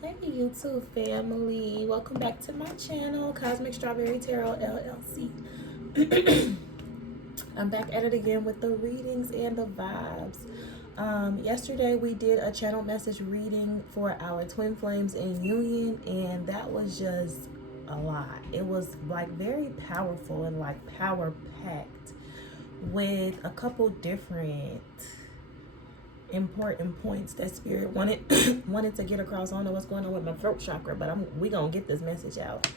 Hey YouTube family, welcome back to my channel, Cosmic Strawberry Tarot LLC. I'm back at it again with the readings and the vibes. Yesterday we did a channel message reading for our twin flames in union, and that was just a lot. It was like very powerful and like power packed with a couple different important points that spirit wanted wanted to get across. I don't know what's going on with my throat chakra, but we gonna get this message out.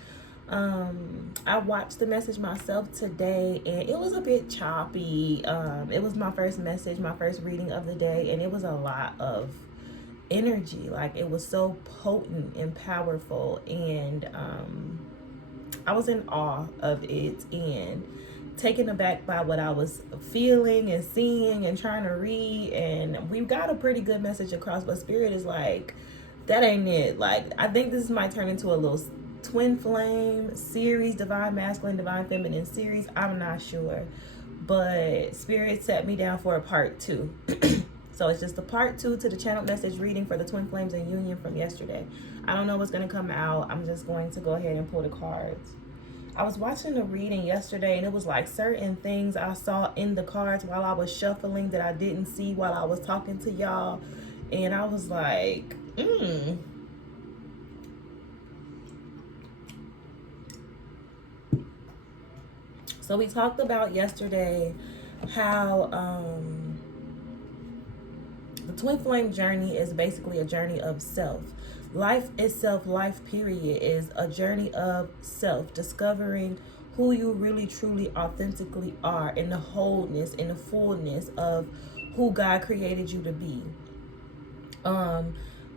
I watched the message myself today, and it was a bit choppy. It was my first message, my first reading of the day, and it was a lot of energy. Like, it was so potent and powerful, and I was in awe of it and taken aback by what I was feeling and seeing and trying to read. And we got a pretty good message across, but spirit is like, that ain't it. Like, I think this might turn into a little twin flame series, divine masculine, divine feminine series. I'm not sure, but spirit set me down for a part 2. So it's just a part 2 to the channel message reading for the twin flames in union from yesterday. I don't know what's going to come out. I'm just going to go ahead and pull the cards. I was watching the reading yesterday, and it was like certain things I saw in the cards while I was shuffling that I didn't see while I was talking to y'all. And I was like, So we talked about yesterday how the twin flame journey is basically a journey of self. Life itself, life period, is a journey of self, discovering who you really, truly, authentically are in the wholeness, in the fullness of who God created you to be.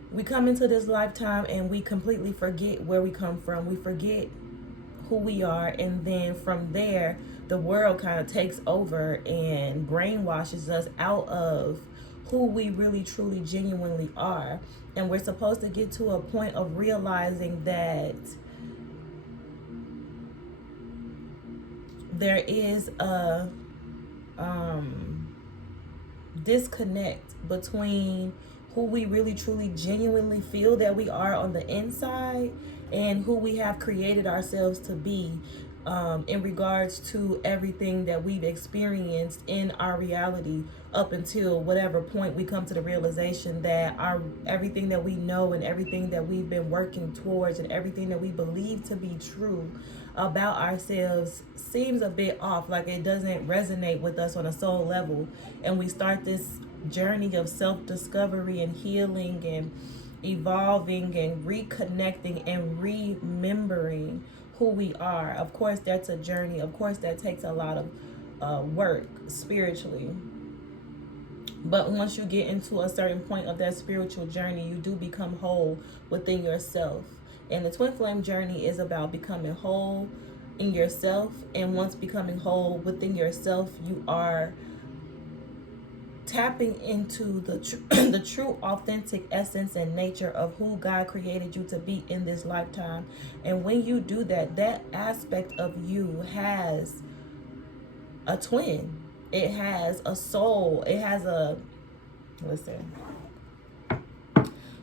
We come into this lifetime and we completely forget where we come from. We forget who we are, and then from there, the world kind of takes over and brainwashes us out of who we really, truly, genuinely are. And we're supposed to get to a point of realizing that there is a disconnect between who we really, truly, genuinely feel that we are on the inside and who we have created ourselves to be, in regards to everything that we've experienced in our reality up until whatever point we come to the realization that everything that we know and everything that we've been working towards and everything that we believe to be true about ourselves seems a bit off, like it doesn't resonate with us on a soul level. And we start this journey of self-discovery and healing and evolving and reconnecting and remembering who we are. Of course, that's a journey. Of course, that takes a lot of work spiritually. But once you get into a certain point of that spiritual journey, you do become whole within yourself. And the twin flame journey is about becoming whole in yourself. And once becoming whole within yourself, you are tapping into the true authentic essence and nature of who God created you to be in this lifetime. And when you do that, that aspect of you has a twin. It has a soul. It has a, listen.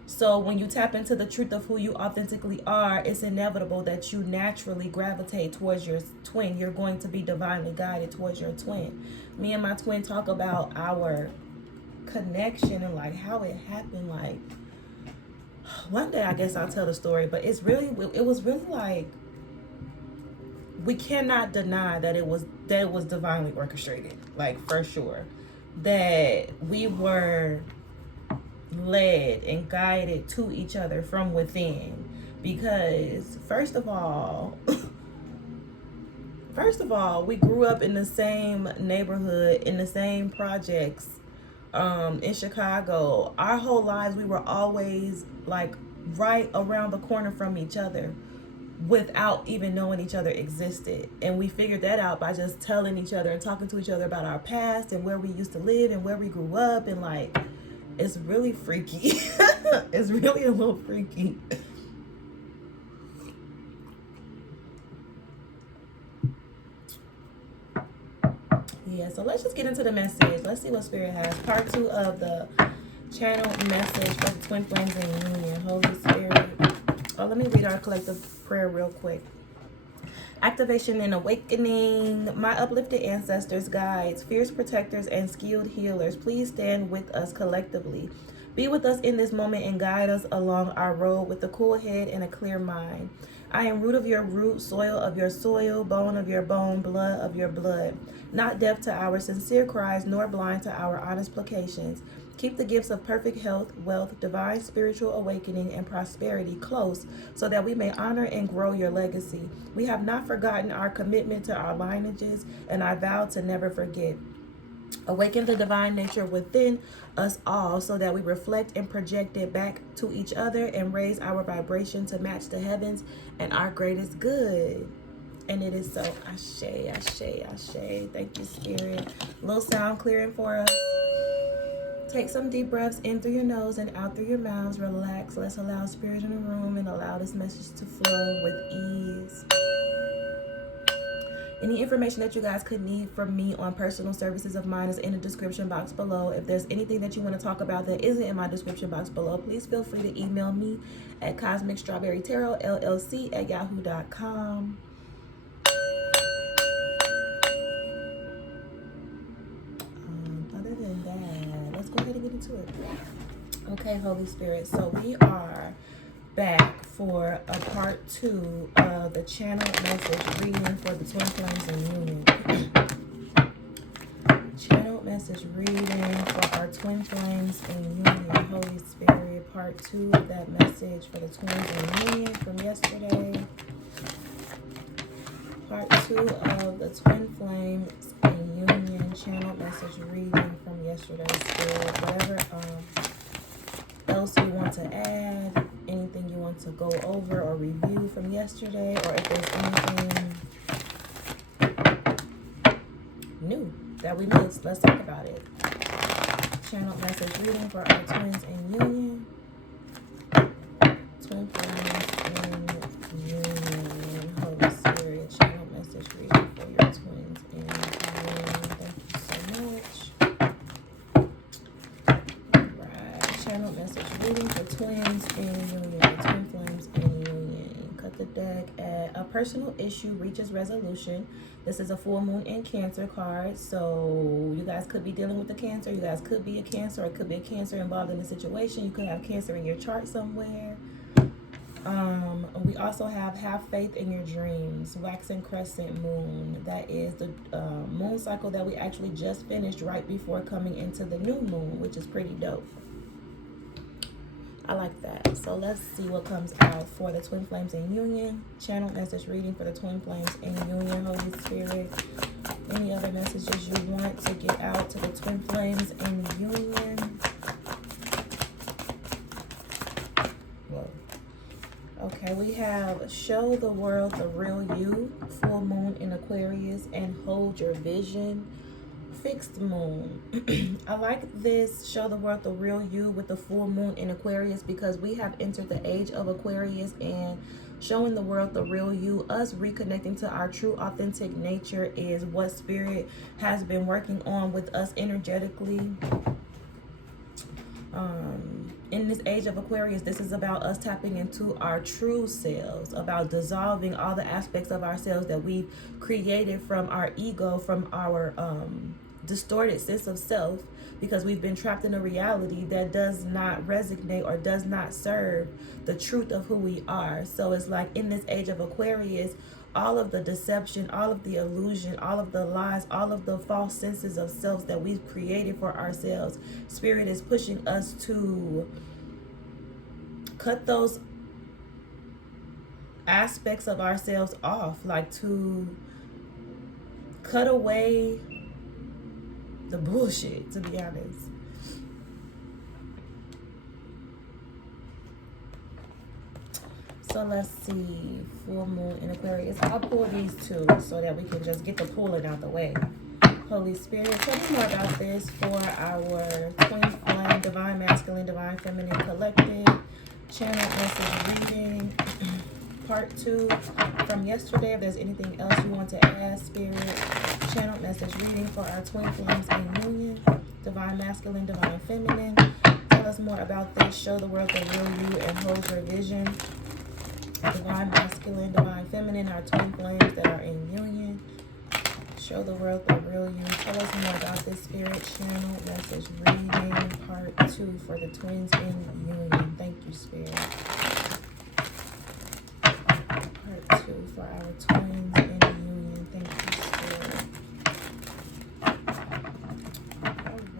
So when you tap into the truth of who you authentically are, it's inevitable that you naturally gravitate towards your twin. You're going to be divinely guided towards your twin. Me and my twin talk about our connection and like how it happened. Like, one day I guess I'll tell the story, but it was really like, we cannot deny that it was divinely orchestrated, like, for sure, that we were led and guided to each other from within. Because first of all, we grew up in the same neighborhood, in the same projects, in Chicago. Our whole lives we were always like right around the corner from each other without even knowing each other existed. And we figured that out by just telling each other and talking to each other about our past and where we used to live and where we grew up. And like, it's really freaky. It's really a little freaky. Yeah, so let's just get into the message. Let's see what spirit has. Part 2 of the channel message for the twin flames in union. Holy Spirit. Let me read our collective prayer real quick. Activation and awakening. My uplifted ancestors, guides, fierce protectors, and skilled healers, please stand with us collectively. Be with us in this moment and guide us along our road with a cool head and a clear mind. I am root of your root, soil of your soil, bone of your bone, blood of your blood. Not deaf to our sincere cries, nor blind to our honest placations. Keep the gifts of perfect health, wealth, divine spiritual awakening, and prosperity close so that we may honor and grow your legacy. We have not forgotten our commitment to our lineages, and I vow to never forget. Awaken the divine nature within us all so that we reflect and project it back to each other and raise our vibration to match the heavens and our greatest good. And it is so. Ashe, ashe, ashe. Thank you, Spirit. A little sound clearing for us. Take some deep breaths in through your nose and out through your mouths. Relax. Let's allow Spirit in the room and allow this message to flow with ease. Any information that you guys could need from me on personal services of mine is in the description box below. If there's anything that you want to talk about that isn't in my description box below, please feel free to email me at cosmicstrawberrytarotllc@yahoo.com. Other than that, let's go ahead and get into it. Okay, Holy Spirit. So we are back for a part 2 of the channel message reading for the twin flames in union. Channel message reading for our twin flames in union. Holy Spirit, part 2 of that message for the twins in union from yesterday. Part 2 of the twin flames in union. Channel message reading from yesterday. Spirit, whatever else you want to add, anything you want to go over or review from yesterday, or if there's anything new that we missed, let's talk about it. Channel message reading for our twins in union. Twin flames in union. Holy Spirit, channel message reading for your twins in union. Thank you so much. Channel message reading for twins in union, the twin flames in union. Cut the deck. A personal issue reaches resolution. This is a full moon in Cancer card, so you guys could be dealing with the Cancer. You guys could be a Cancer, or it could be a Cancer involved in the situation. You could have Cancer in your chart somewhere. We also have faith in your dreams. Waxing crescent moon. That is the moon cycle that we actually just finished right before coming into the new moon, which is pretty dope. I like that. So let's see what comes out for the twin flames in union. Channel message reading for the twin flames in union. Holy Spirit, any other messages you want to get out to the twin flames in union? Whoa. Okay, we have show the world the real you, full moon in Aquarius, and hold your vision. Fixed moon. I like this show the world the real you with the full moon in Aquarius, because we have entered the age of Aquarius, and showing the world the real you, us reconnecting to our true authentic nature, is what Spirit has been working on with us energetically. In this age of Aquarius, this is about us tapping into our true selves, about dissolving all the aspects of ourselves that we've created from our ego, from our distorted sense of self, because we've been trapped in a reality that does not resonate or does not serve the truth of who we are. So it's like in this age of Aquarius, all of the deception, all of the illusion, all of the lies, all of the false senses of self that we've created for ourselves, Spirit is pushing us to cut those aspects of ourselves off, like to cut away the bullshit, to be honest. So let's see, full moon in Aquarius. I'll pull these two so that we can just get the pulling out the way. Holy Spirit, tell me more about this for our twin flame, divine masculine, divine feminine collective. Channel message reading, part 2 from yesterday. If there's anything else you want to add, Spirit. Channel message reading for our twin flames in union, divine masculine, divine feminine. Tell us more about this. Show the world the real you and hold your vision. Divine masculine, divine feminine, our twin flames that are in union. Show the world the real you. Tell us more about this spirit channel message reading part 2 for the twins in union. Thank you, spirit. Part 2 for our twins in union. Thank you, spirit.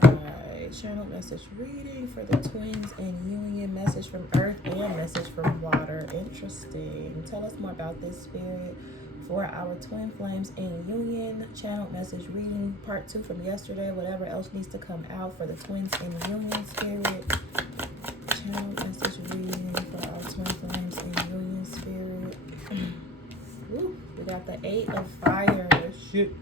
Alright, channel message reading for the twins in union. Message from earth and message from water. Interesting. Tell us more about this, spirit. For our twin flames in union, channel message reading part 2 from yesterday, whatever else needs to come out for the twins in union, spirit. Channel message reading for our twin flames in union, spirit. Woo, we got the 8 of fire. Shit.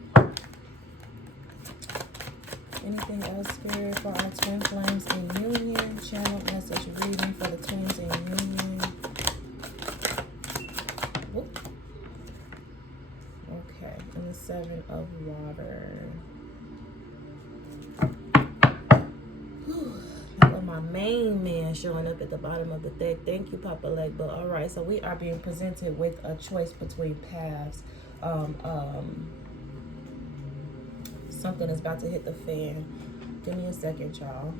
Anything else, spirit, for our twin flames in union? Channel message reading for the twins in union. Whoop. Okay, and the 7 of water. Got my main man showing up at the bottom of the deck. Thank you, Papa Leg. But all right, so we are being presented with a choice between paths. Something is about to hit the fan. Give me a second, y'all.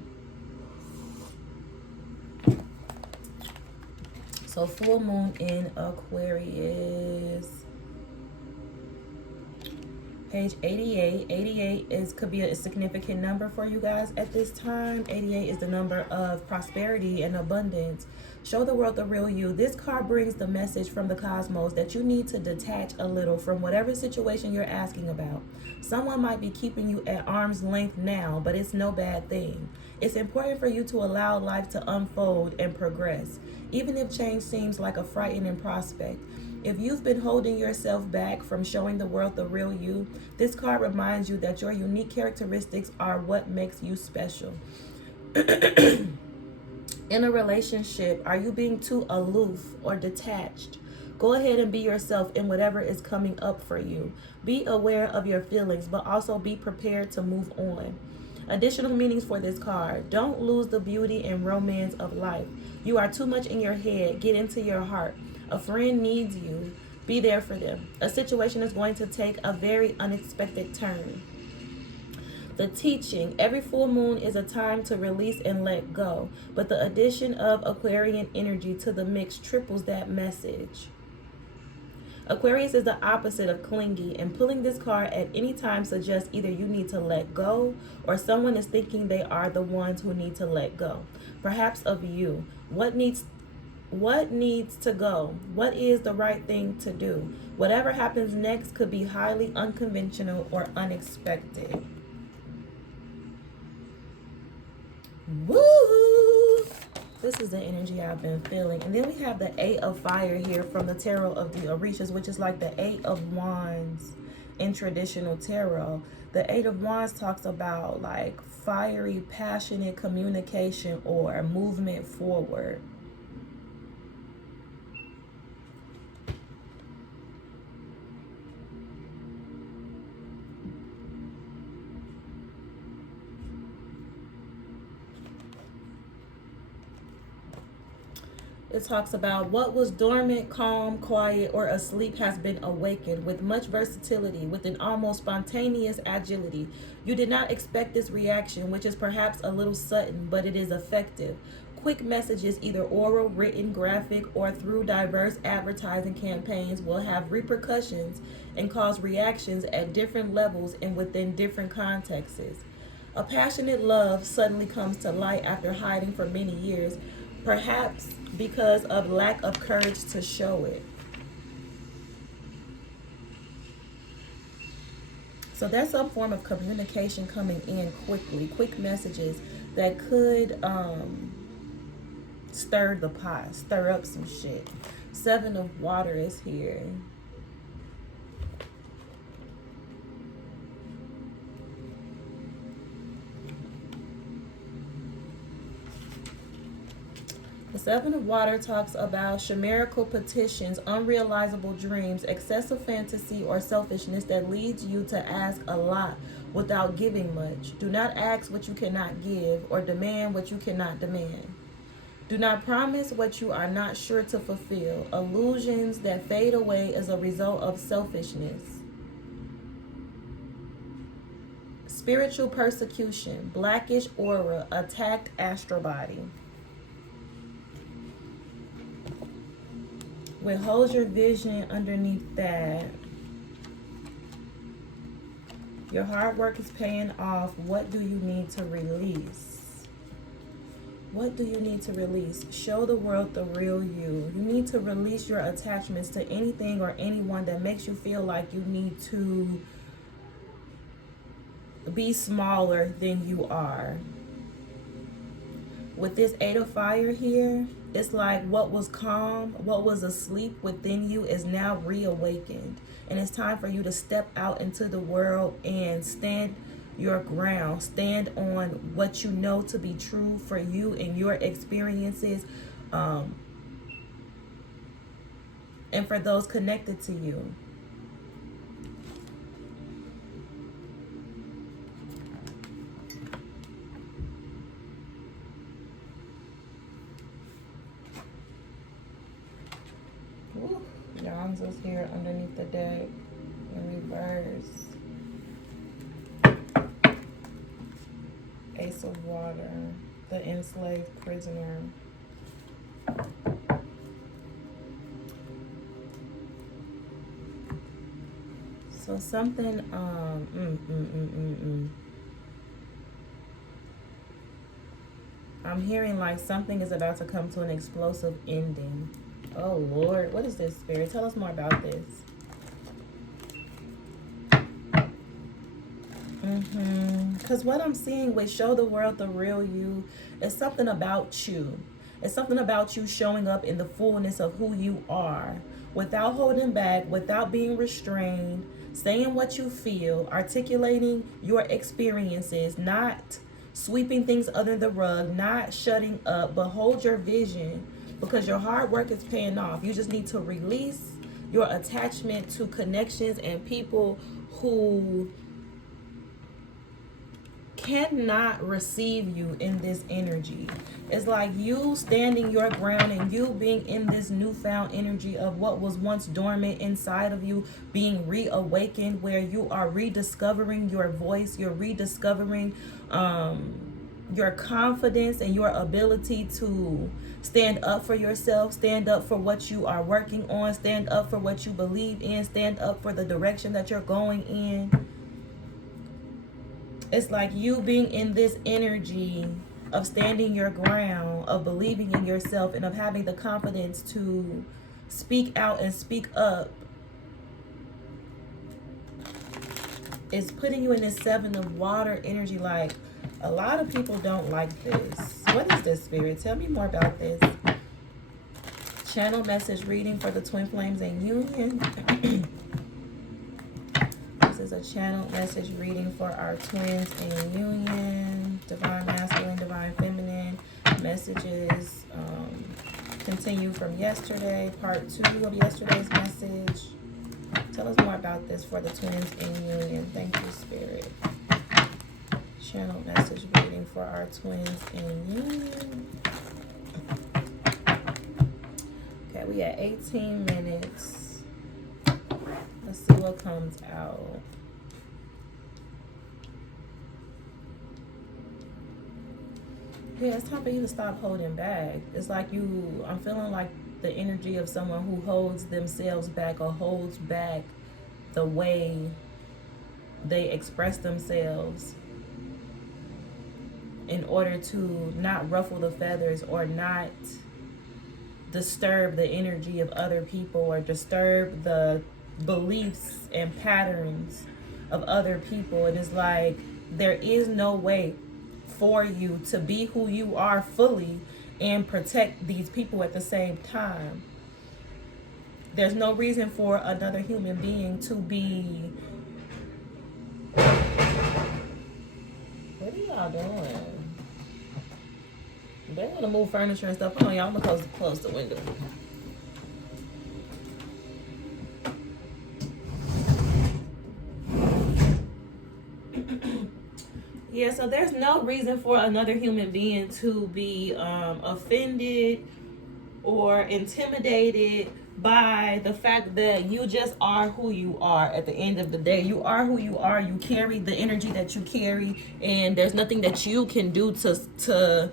So full moon in Aquarius. Page 88. 88 could be a significant number for you guys at this time. 88 is the number of prosperity and abundance. Show the world the real you. This card brings the message from the cosmos that you need to detach a little from whatever situation you're asking about. Someone might be keeping you at arm's length now, but it's no bad thing. It's important for you to allow life to unfold and progress, even if change seems like a frightening prospect. If you've been holding yourself back from showing the world the real you, this card reminds you that your unique characteristics are what makes you special. In a relationship, are you being too aloof or detached? Go ahead and be yourself in whatever is coming up for you. Be aware of your feelings, but also be prepared to move on. Additional meanings for this card. Don't lose the beauty and romance of life. You are too much in your head. Get into your heart. A friend needs you. Be there for them. A situation is going to take a very unexpected turn. The teaching. Every full moon is a time to release and let go. But the addition of Aquarian energy to the mix triples that message. Aquarius is the opposite of clingy, and pulling this card at any time suggests either you need to let go or someone is thinking they are the ones who need to let go. Perhaps of you. What needs to go? What is the right thing to do? Whatever happens next could be highly unconventional or unexpected. Woo! This is the energy I've been feeling. And then we have the 8 of fire here from the tarot of the Orishas, which is like the 8 of wands in traditional tarot. The 8 of wands talks about like fiery, passionate communication or movement forward. It talks about what was dormant, calm, quiet, or asleep has been awakened with much versatility, with an almost spontaneous agility. You did not expect this reaction, which is perhaps a little sudden, but it is effective. Quick messages, either oral, written, graphic, or through diverse advertising campaigns, will have repercussions and cause reactions at different levels and within different contexts. A passionate love suddenly comes to light after hiding for many years, perhaps because of lack of courage to show it. So there's some form of communication coming in quickly, quick messages that could stir the pot, stir up some shit. 7 of water is here. The 7 of water talks about chimerical petitions, unrealizable dreams, excessive fantasy, or selfishness that leads you to ask a lot without giving much. Do not ask what you cannot give or demand what you cannot demand. Do not promise what you are not sure to fulfill. Illusions that fade away as a result of selfishness. Spiritual persecution. Blackish aura. Attacked astral body. Withhold your vision underneath that. Your hard work is paying off. What do you need to release? What do you need to release? Show the world the real you. You need to release your attachments to anything or anyone that makes you feel like you need to be smaller than you are. With this 8 of fire here, it's like what was calm, what was asleep within you is now reawakened. And it's time for you to step out into the world and stand your ground. Stand on what you know to be true for you and your experiences, and for those connected to you. Ooh, Yonza's here underneath the deck in reverse. Ace of Water, the enslaved prisoner. So something, I'm hearing like something is about to come to an explosive ending. Oh Lord, what is this, Spirit? Tell us more about this. Because what I'm seeing with show the world the real you is something about you. It's something about you showing up in the fullness of who you are, without holding back, without being restrained, saying what you feel, articulating your experiences, not sweeping things under the rug, not shutting up, but hold your vision, because your hard work is paying off. You just need to release your attachment to connections and people who cannot receive you in this energy. It's like you standing your ground and you being in this newfound energy of what was once dormant inside of you being reawakened, where you are rediscovering your voice, you're rediscovering your confidence and your ability to stand up for yourself, stand up for what you are working on, stand up for what you believe in, stand up for the direction that you're going in. It's like you being in this energy of standing your ground, of believing in yourself, and of having the confidence to speak out and speak up. It's putting you in this 7 of water energy. Like, a lot of people don't like this. What is this, Spirit? Tell me more about this. Channel message reading for the twin flames in union. Is a channel message reading for our twins in union. Divine masculine, divine feminine messages continue from yesterday, part 2 of yesterday's message. Tell us more about this for the twins in union. Thank you, Spirit. Channel message reading for our twins in union. Okay, we at 18 minutes. Let's see what comes out. Yeah, it's time for you to stop holding back. It's like I'm feeling like the energy of someone who holds themselves back or holds back the way they express themselves in order to not ruffle the feathers or not disturb the energy of other people or disturb the beliefs and patterns of other people. It is like there is no way for you to be who you are fully and protect these people at the same time. There's no reason for another human being to be... What are y'all doing? They want to move furniture and stuff. Hold on, y'all. I'm going to close the window. Yeah, so there's no reason for another human being to be offended or intimidated by the fact that you just are who you are. At the end of the day, you are who you are. You carry the energy that you carry, and there's nothing that you can do to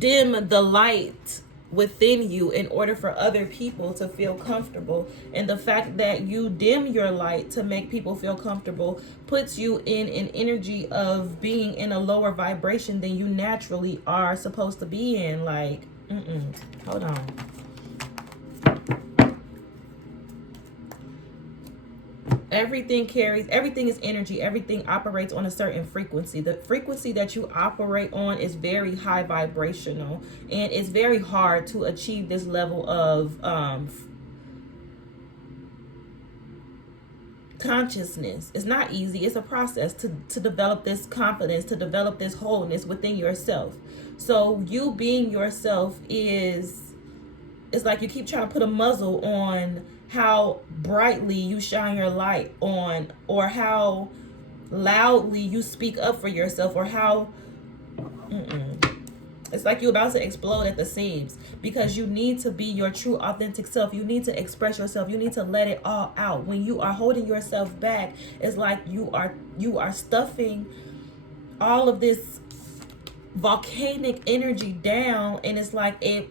dim the light within you in order for other people to feel comfortable. And the fact that you dim your light to make people feel comfortable puts you in an energy of being in a lower vibration than you naturally are supposed to be in. Like, hold on. Everything is energy. Everything operates on a certain frequency. The frequency that you operate on is very high vibrational, and it's very hard to achieve this level of consciousness. It's not easy. It's a process to develop this confidence, to develop this wholeness within yourself. So you being yourself it's like you keep trying to put a muzzle on how brightly you shine your light on, or how loudly you speak up for yourself, or how it's like you're about to explode at the seams, because you need to be your true authentic self. You need to express yourself. You need to let it all out. When you are holding yourself back, it's like you are stuffing all of this volcanic energy down, and it's like it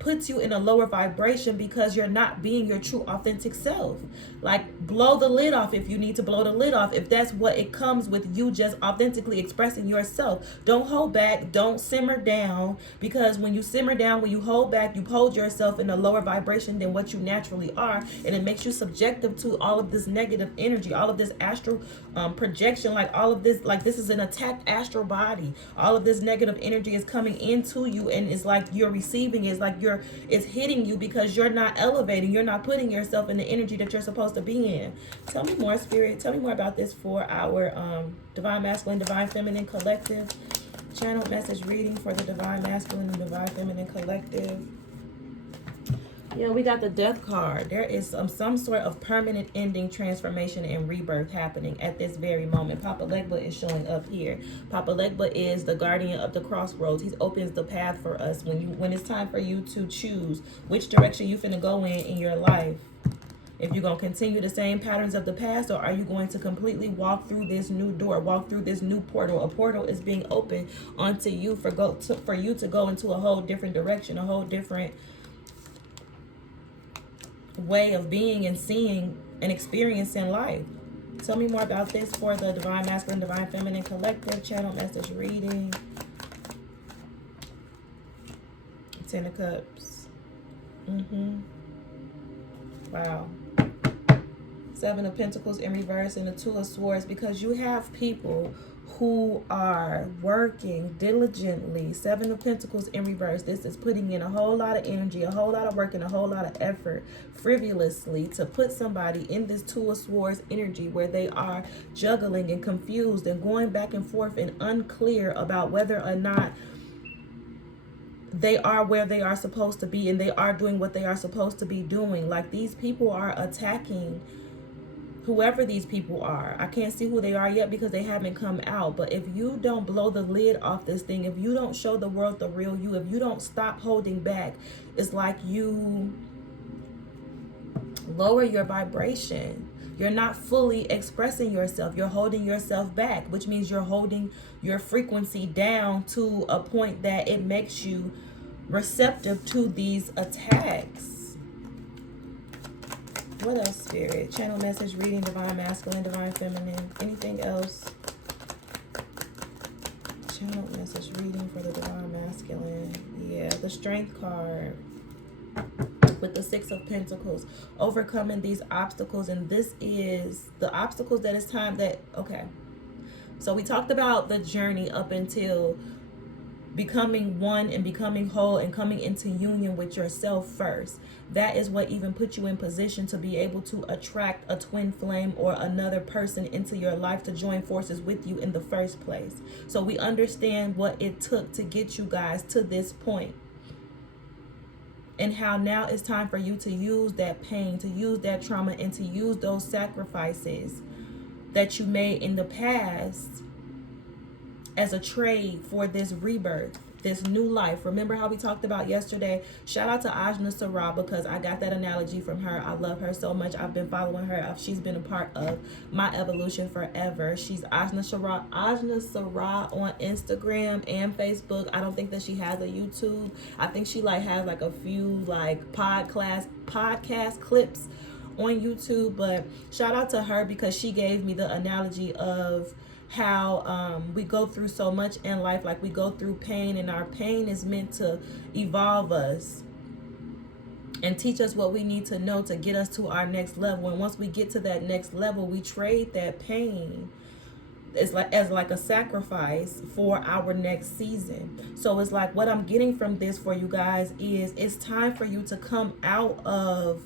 puts you in a lower vibration because you're not being your true authentic self. Like, blow the lid off if you need to blow the lid off, if that's what it comes with, you just authentically expressing yourself. Don't hold back. Don't simmer down, because when you simmer down, when you hold back, you hold yourself in a lower vibration than what you naturally are, and it makes you subjective to all of this negative energy, all of this astral projection, like all of this, like this is an attacked astral body. All of this negative energy is coming into you, and it's like you're receiving it. It's like it's hitting you because you're not elevating. You're not putting yourself in the energy that you're supposed to be in. Tell me more, Spirit. Tell me more about this for our Divine Masculine, Divine Feminine Collective. Channel message reading for the Divine Masculine and Divine Feminine Collective. Yeah, we got the Death card. There is some sort of permanent ending, transformation, and rebirth happening at this very moment. Papa Legba is showing up here. Papa Legba is the guardian of the crossroads. He opens the path for us when it's time for you to choose which direction you finna go in your life. If you're going to continue the same patterns of the past, or are you going to completely walk through this new door, walk through this new portal? A portal is being opened onto you for you to go into a whole different direction, a whole different way of being and seeing and experiencing life. Tell me more about this for the Divine Masculine, Divine Feminine Collective. Channel message reading. Ten of Cups. Wow. Seven of Pentacles in reverse and the Two of Swords, because you have people who are working diligently. Seven of Pentacles in reverse. This is putting in a whole lot of energy, a whole lot of work, and a whole lot of effort frivolously to put somebody in this Two of Swords energy where they are juggling and confused and going back and forth and unclear about whether or not they are where they are supposed to be and they are doing what they are supposed to be doing. Like, these people are attacking whoever these people are. I can't see who they are yet because they haven't come out. But if you don't blow the lid off this thing, if you don't show the world the real you, if you don't stop holding back, it's like you lower your vibration. You're not fully expressing yourself. You're holding yourself back, which means you're holding your frequency down to a point that it makes you receptive to these attacks. What else, Spirit? Channel message reading, Divine Masculine, Divine Feminine. Anything else? Channel message reading for the Divine Masculine. Yeah, the Strength card with the Six of Pentacles. Overcoming these obstacles, and this is the obstacles that it's time that, okay. So we talked about the journey up until becoming one and becoming whole and coming into union with yourself first. That is what even put you in position to be able to attract a twin flame or another person into your life to join forces with you in the first place. So we understand what it took to get you guys to this point, and how now it's time for you to use that pain, to use that trauma, and to use those sacrifices that you made in the past as a trade for this rebirth, this new life. Remember how we talked about yesterday? Shout out to Ajna Sarah, because I got that analogy from her. I love her so much. I've been following her. She's been a part of my evolution forever. She's Ajna Sarah on Instagram and Facebook. I don't think that she has a YouTube. I think she like has like a few like podcast clips on YouTube. But shout out to her, because she gave me the analogy of how we go through so much in life. Like, we go through pain, and our pain is meant to evolve us and teach us what we need to know to get us to our next level. And once we get to that next level, we trade that pain as like a sacrifice for our next season. So it's like, what I'm getting from this for you guys is, it's time for you to come out of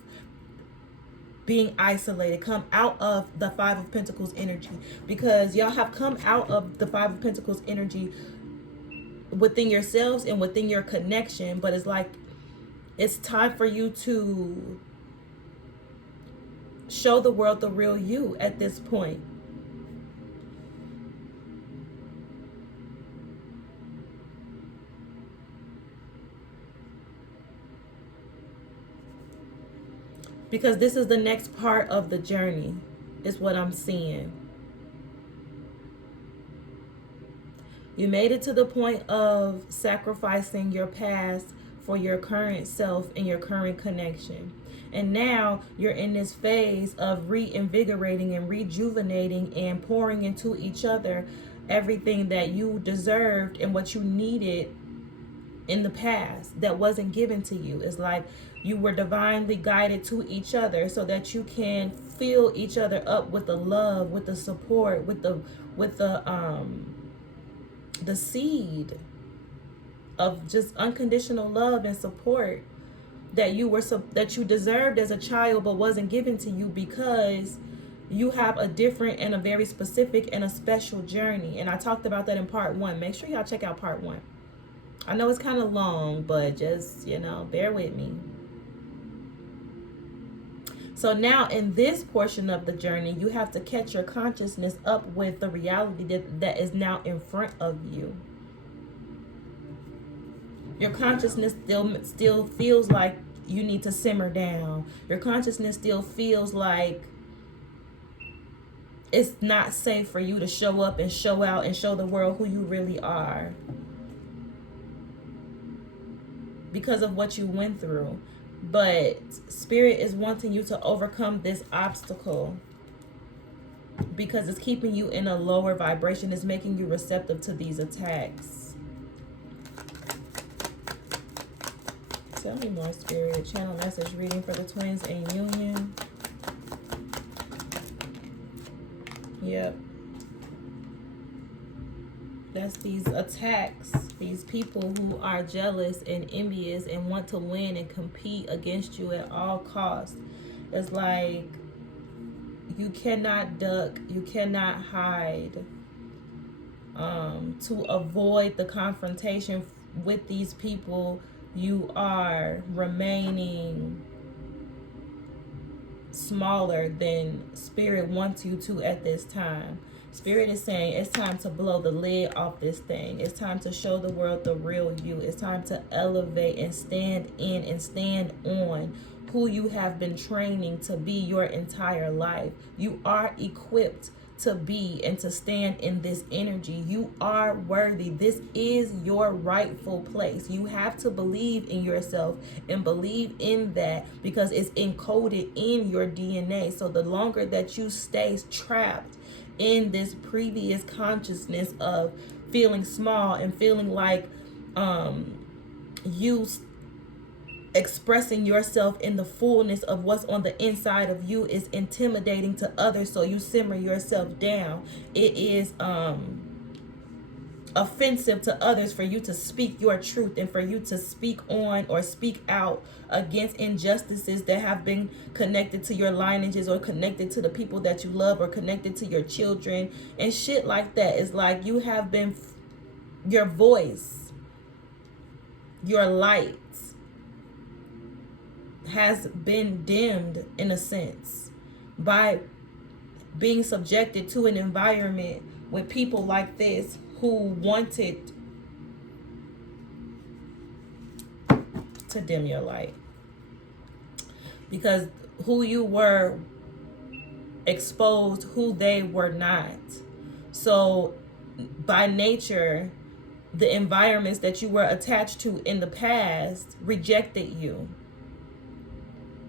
being isolated, come out of the Five of Pentacles energy, because y'all have come out of the Five of Pentacles energy within yourselves and within your connection. But it's like, it's time for you to show the world the real you at this point. Because this is the next part of the journey, is what I'm seeing. You made it to the point of sacrificing your past for your current self and your current connection. And now you're in this phase of reinvigorating and rejuvenating and pouring into each other everything that you deserved and what you needed in the past that wasn't given to you. It's like you were divinely guided to each other so that you can fill each other up with the love, with the support, with the seed of just unconditional love and support that you deserved as a child, but wasn't given to you, because you have a different and a very specific and a special journey. And I talked about that in part 1. Make sure y'all check out part 1. I know it's kind of long, but just, bear with me. So now in this portion of the journey, you have to catch your consciousness up with the reality that is now in front of you. Your consciousness still feels like you need to simmer down. Your consciousness still feels like it's not safe for you to show up and show out and show the world who you really are, because of what you went through. But Spirit is wanting you to overcome this obstacle, because it's keeping you in a lower vibration. It's making you receptive to these attacks. Tell me more, Spirit. Channel message reading for the twins in union. Yep. That's these attacks, these people who are jealous and envious and want to win and compete against you at all costs. It's like you cannot duck, you cannot hide to avoid the confrontation with these people. You are remaining smaller than Spirit wants you to at this time. Spirit is saying it's time to blow the lid off this thing. It's time to show the world the real you. It's time to elevate and stand in and stand on who you have been training to be your entire life. You are equipped to be and to stand in this energy. You are worthy. This is your rightful place. You have to believe in yourself and believe in that, because it's encoded in your DNA. So the longer that you stay trapped in this previous consciousness of feeling small and feeling like you expressing yourself in the fullness of what's on the inside of you is intimidating to others, so you simmer yourself down. It is offensive to others for you to speak your truth and for you to speak on or speak out against injustices that have been connected to your lineages or connected to the people that you love or connected to your children and shit like that. It's like you have been, your voice, your light has been dimmed in a sense by being subjected to an environment with people like this who wanted to dim your light. Because who you were exposed who they were not. So by nature, the environments that you were attached to in the past rejected you.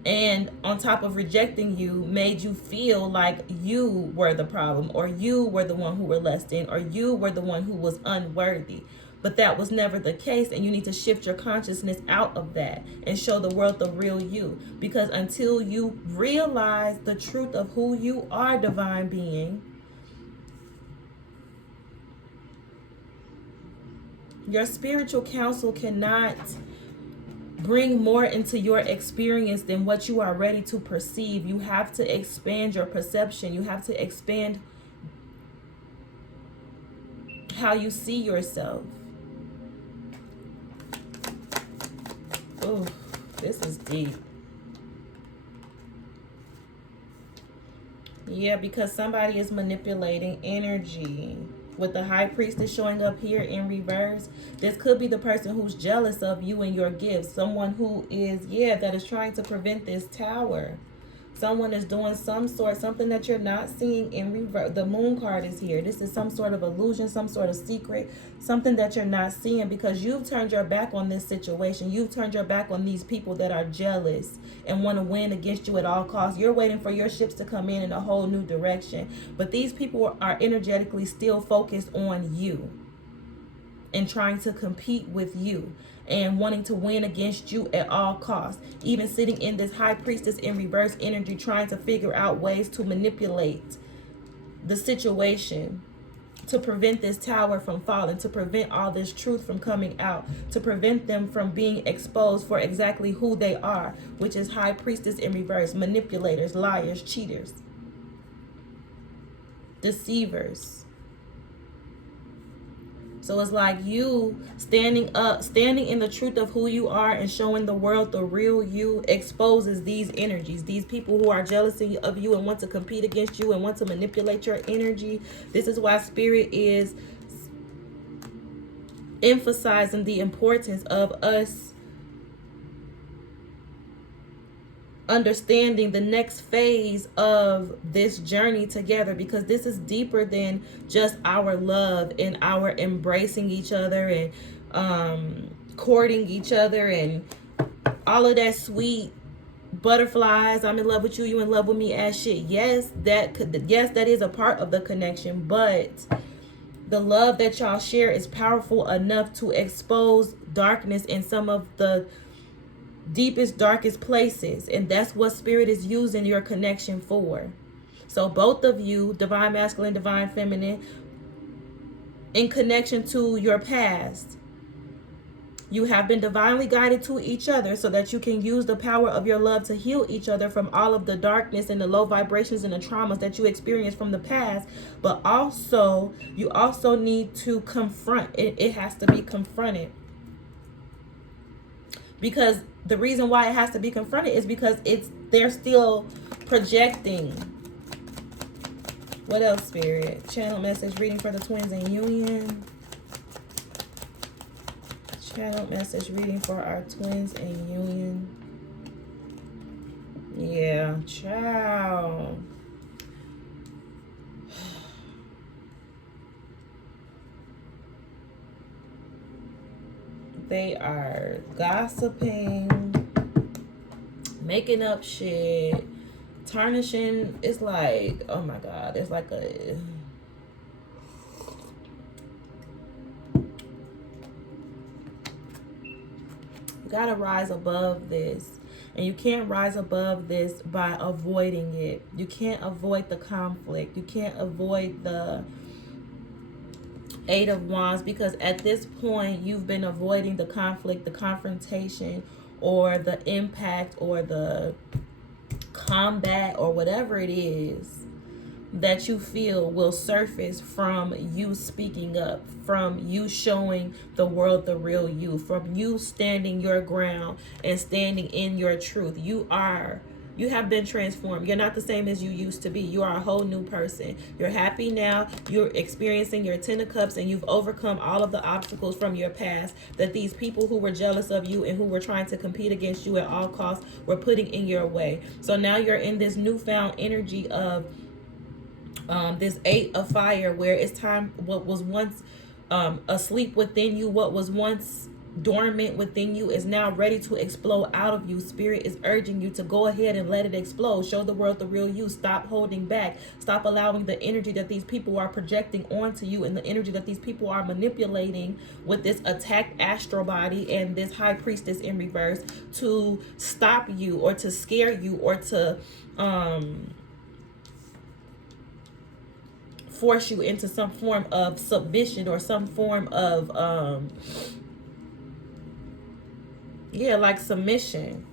And on top of rejecting you, made you feel like you were the problem, or you were the one who were less than, or you were the one who was unworthy. But that was never the case, and you need to shift your consciousness out of that and show the world the real you. Because until you realize the truth of who you are, divine being, your spiritual counsel cannot bring more into your experience than what you are ready to perceive. You have to expand your perception. You have to expand how you see yourself. Oh, this is deep. Yeah, because somebody is manipulating energy. With the high priestess showing up here in reverse, this could be the person who's jealous of you and your gifts. Someone who is, that is trying to prevent this tower. Someone is doing something that you're not seeing in reverse. The moon card is here. This is some sort of illusion, some sort of secret, something that you're not seeing because you've turned your back on this situation. You've turned your back on these people that are jealous and want to win against you at all costs. You're waiting for your ships to come in a whole new direction. But these people are energetically still focused on you and trying to compete with you and wanting to win against you at all costs. Even sitting in this high priestess in reverse energy, trying to figure out ways to manipulate the situation, to prevent this tower from falling, to prevent all this truth from coming out, to prevent them from being exposed for exactly who they are, which is high priestess in reverse, manipulators, liars, cheaters, deceivers. So it's like you standing in the truth of who you are and showing the world the real you exposes these energies. These people who are jealous of you and want to compete against you and want to manipulate your energy. This is why Spirit is emphasizing the importance of us understanding the next phase of this journey together, because this is deeper than just our love and our embracing each other and courting each other and all of that sweet butterflies. I'm in love with you, you in love with me as shit. Yes, that is a part of the connection, but the love that y'all share is powerful enough to expose darkness in some of the deepest, darkest places, and that's what Spirit is using your connection for. So both of you, divine masculine, divine feminine, in connection to your past, you have been divinely guided to each other so that you can use the power of your love to heal each other from all of the darkness and the low vibrations and the traumas that you experienced from the past. But also, you also need to confront it. It has to be confronted, because the reason why it has to be confronted is because they're still projecting. What else, Spirit? Channel message reading for the twins in union. Channel message reading for our twins in union. Yeah, ciao. They are gossiping, making up shit, tarnishing. It's like, oh my God, it's like you gotta rise above this. And you can't rise above this by avoiding it. You can't avoid the conflict. You can't avoid the Eight of Wands, because at this point you've been avoiding the conflict, the confrontation, or the impact, or the combat, or whatever it is that you feel will surface from you speaking up, from you showing the world the real you, from you standing your ground and standing in your truth. You are You have been transformed. You're not the same as you used to be. You are a whole new person. You're happy now. You're experiencing your 10 of Cups, and you've overcome all of the obstacles from your past that these people who were jealous of you and who were trying to compete against you at all costs were putting in your way. So now you're in this newfound energy of this 8 of Fire, where it's time, what was once asleep within you, what was once dormant within you, is now ready to explode out of you. Spirit is urging you to go ahead and let it explode. Show the world the real you. Stop holding back. Stop allowing the energy that these people are projecting onto you and the energy that these people are manipulating with this attacked astral body and this High Priestess in reverse to stop you or to scare you or to force you into some form of submission or some form of like submission,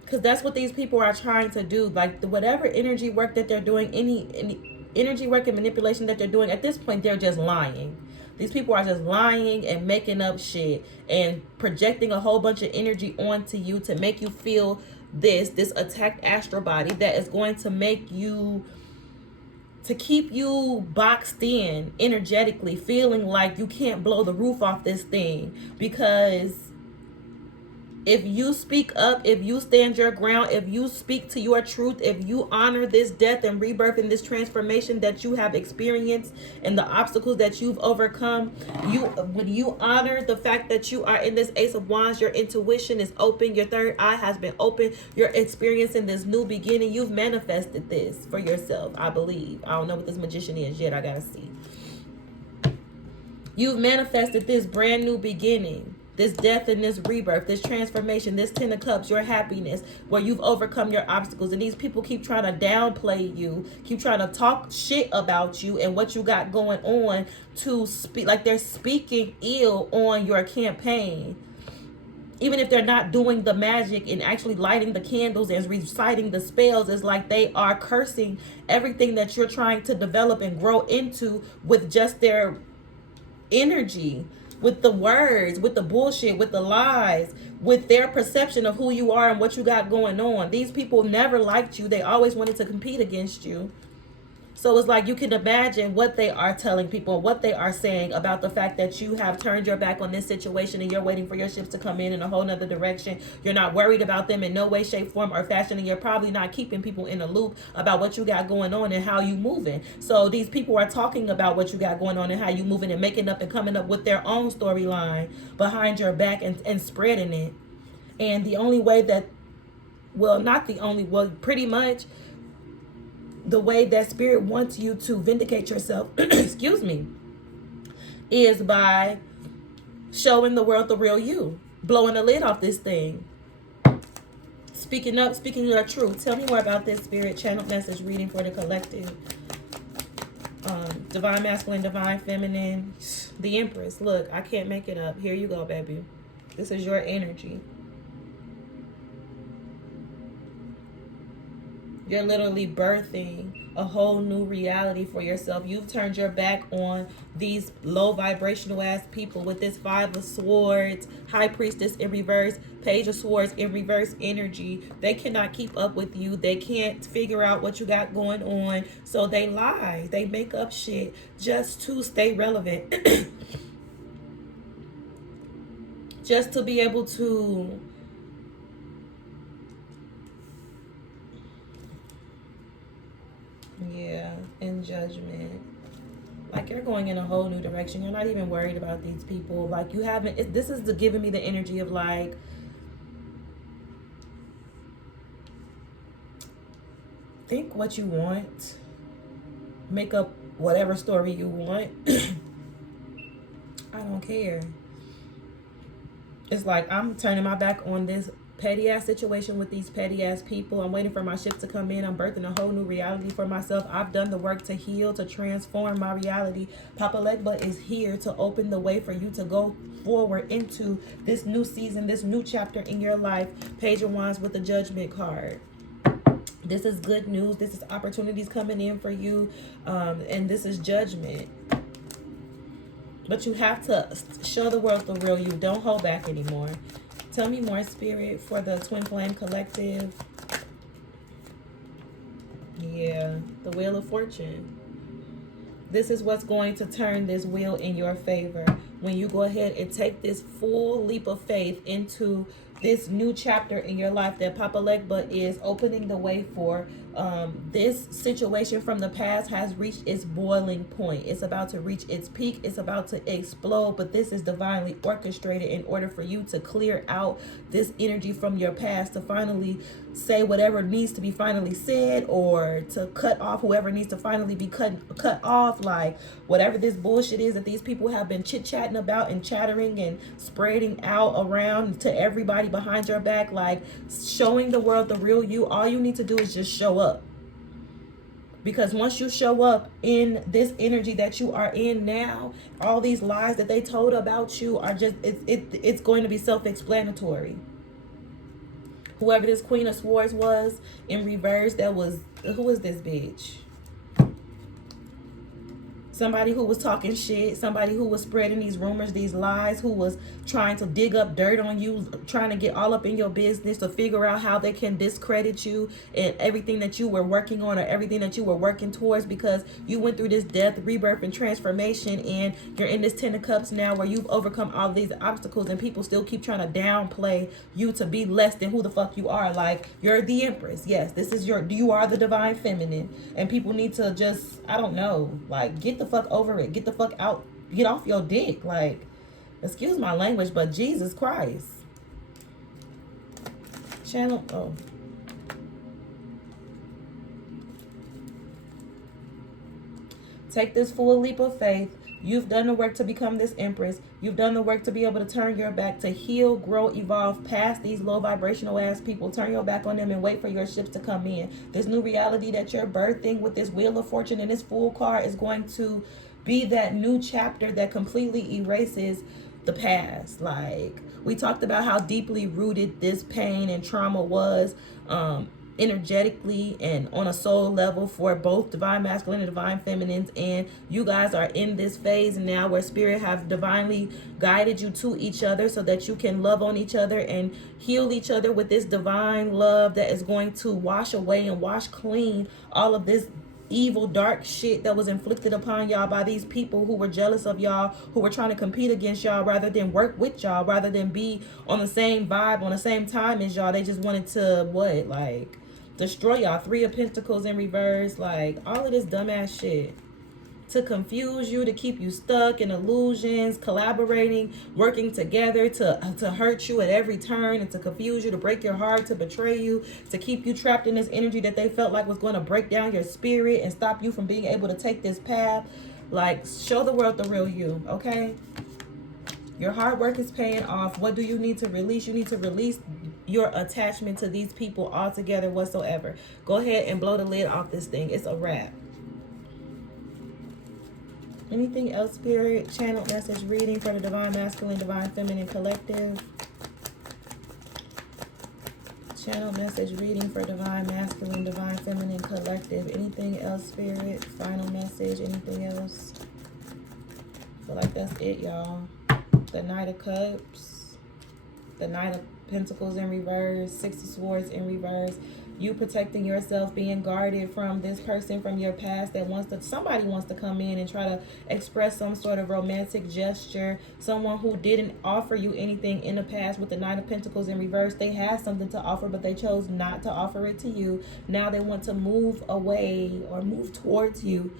because that's what these people are trying to do. Like whatever energy work that they're doing, any energy work and manipulation that they're doing, at this point they're just lying. These people are just lying and making up shit and projecting a whole bunch of energy onto you to make you feel this attacked astral body that is going to make you, to keep you boxed in energetically, feeling like you can't blow the roof off this thing. Because if you speak up, if you stand your ground, if you speak to your truth, if you honor this death and rebirth and this transformation that you have experienced and the obstacles that you've overcome, when you honor the fact that you are in this Ace of Wands, your intuition is open, your third eye has been open, you're experiencing this new beginning. You've manifested this for yourself, I believe. I don't know what this Magician is yet. I gotta see. You've manifested this brand new beginning, this death and this rebirth, this transformation, this 10 of Cups, your happiness, where you've overcome your obstacles. And these people keep trying to downplay you, keep trying to talk shit about you and what you got going on, to speak like they're speaking ill on your campaign. Even if they're not doing the magic and actually lighting the candles and reciting the spells, it's like they are cursing everything that you're trying to develop and grow into with just their energy, with the words, with the bullshit, with the lies, with their perception of who you are and what you got going on. These people never liked you. They always wanted to compete against you. So it's like you can imagine what they are telling people, what they are saying about the fact that you have turned your back on this situation and you're waiting for your ships to come in a whole nother direction. You're not worried about them in no way, shape, form, or fashion. And you're probably not keeping people in the loop about what you got going on and how you moving. So these people are talking about what you got going on and how you moving and making up and coming up with their own storyline behind your back and spreading it. And the only way that, well, not the only, well, pretty much the way that Spirit wants you to vindicate yourself, excuse me, is by showing the world the real you, blowing the lid off this thing, speaking up, speaking your truth. Tell me more about this, Spirit. Channel message reading for the collective. Divine Masculine, Divine Feminine, the Empress. Look, I can't make it up. Here you go, baby. This is your energy. You're literally birthing a whole new reality for yourself. You've turned your back on these low vibrational ass people with this 5 of Swords, High Priestess in reverse, Page of Swords in reverse energy. They cannot keep up with you. They can't figure out what you got going on. So they lie. They make up shit just to stay relevant. Just to be able to in Judgment. Like you're going in a whole new direction. You're not even worried about these people. Like you haven't, this is giving me the energy of like, think what you want. Make up whatever story you want. I don't care. It's like I'm turning my back on this petty ass situation with these petty ass people. I'm waiting for my ship to come in. I'm birthing a whole new reality for myself. I've done the work to heal, to transform my reality. Papa Legba is here to open the way for you to go forward into this new season, this new chapter in your life. Page of Wands with the Judgment card. This is good news. This is opportunities coming in for you. And this is judgment. But you have to show the world the real you. Don't hold back anymore. Tell me more, Spirit, for the Twin Flame Collective. Yeah, the Wheel of Fortune. This is what's going to turn this wheel in your favor. When you go ahead and take this full leap of faith into this new chapter in your life that Papa Legba is opening the way for. This situation from the past has reached its boiling point. It's about to reach its peak. It's about to explode, but this is divinely orchestrated in order for you to clear out this energy from your past, to finally say whatever needs to be finally said, or to cut off whoever needs to finally be cut off. Like, whatever this bullshit is that these people have been chit-chatting about and chattering and spreading out around to everybody behind your back, like showing the world the real you. All you need to do is just show up. Because once you show up in this energy that you are in now, all these lies that they told about you are just, it's going to be self-explanatory. Whoever this Queen of Swords was in reverse, that was, who is this bitch? Somebody who was talking shit, somebody who was spreading these rumors, these lies, who was trying to dig up dirt on you, trying to get all up in your business to figure out how they can discredit you and everything that you were working on or everything that you were working towards, because you went through this death, rebirth, and transformation, and you're in this 10 of Cups now where you've overcome all these obstacles, and people still keep trying to downplay you to be less than who the fuck you are. Like, you're the Empress. Yes, this is you are the divine feminine, and people need to just, I don't know, like, get the fuck over it. Get the fuck out. Get off your dick. Like, excuse my language, but Jesus Christ. Channel. Oh. Take this full leap of faith. You've done the work to become this Empress. You've done the work to be able to turn your back, to heal, grow, evolve past these low vibrational ass people. Turn your back on them and wait for your ships to come in. This new reality that you're birthing with this Wheel of Fortune and this Fool card is going to be that new chapter that completely erases the past. Like, we talked about how deeply rooted this pain and trauma was, energetically and on a soul level, for both divine masculine and divine feminines. And you guys are in this phase now where spirit have divinely guided you to each other so that you can love on each other and heal each other with this divine love that is going to wash away and wash clean all of this evil, dark shit that was inflicted upon y'all by these people who were jealous of y'all, who were trying to compete against y'all rather than work with y'all, rather than be on the same vibe, on the same time as y'all. They just wanted to, what, like, destroy y'all. 3 of Pentacles in reverse, like, all of this dumbass shit to confuse you, to keep you stuck in illusions, collaborating, working together to hurt you at every turn, and to confuse you, to break your heart, to betray you, to keep you trapped in this energy that they felt like was going to break down your spirit and stop you from being able to take this path. Like, show the world the real you, okay? Your hard work is paying off. What do you need to release? You need to release your attachment to these people altogether whatsoever. Go ahead and blow the lid off this thing. It's a wrap. Anything else, Spirit? Channel message reading for the divine masculine, divine feminine collective. Channel message reading for divine masculine, divine feminine collective. Anything else, Spirit? Final message. Anything else? I feel like that's it, y'all. The Knight of Cups, the Knight of Pentacles in reverse, 6 of Swords in reverse. You protecting yourself, being guarded from this person from your past that somebody wants to come in and try to express some sort of romantic gesture. Someone who didn't offer you anything in the past with the Knight of Pentacles in reverse. They had something to offer, but they chose not to offer it to you. Now they want to move away or move towards you.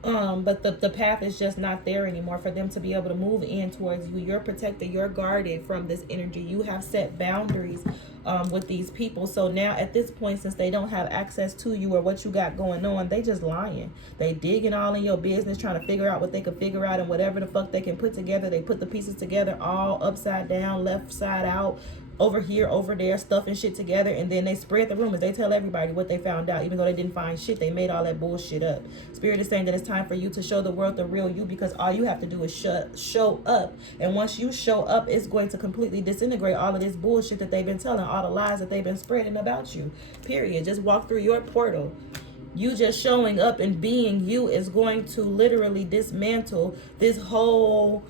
But the path is just not there anymore for them to be able to move in towards you. You're protected, you're guarded from this energy. You have set boundaries with these people. So now at this point, since they don't have access to you or what you got going on, they just lying. They digging all in your business, trying to figure out what they can figure out, and whatever the fuck they can put together, they put the pieces together all upside down, left side out, over here, over there, stuffing shit together, and then they spread the rumors. They tell everybody what they found out, even though they didn't find shit. They made all that bullshit up. Spirit is saying that it's time for you to show the world the real you, because all you have to do is show up. And once you show up, it's going to completely disintegrate all of this bullshit that they've been telling, all the lies that they've been spreading about you. Period. Just walk through your portal. You just showing up and being you is going to literally dismantle this whole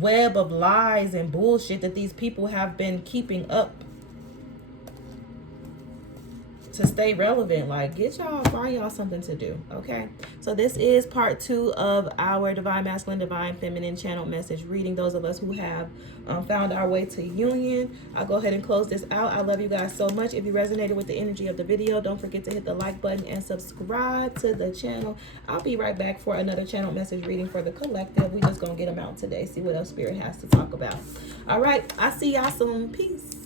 web of lies and bullshit that these people have been keeping up to stay relevant. Like, find y'all something to do, okay? So this is part 2 of our Divine Masculine, Divine Feminine channel message reading. Those of us who have found our way to union, I'll go ahead and close this out. I love you guys so much. If you resonated with the energy of the video, don't forget to hit the like button and subscribe to the channel. I'll be right back for another channel message reading for the collective. We just gonna get them out today, see what else Spirit has to talk about. All right, I'll see y'all soon. Peace.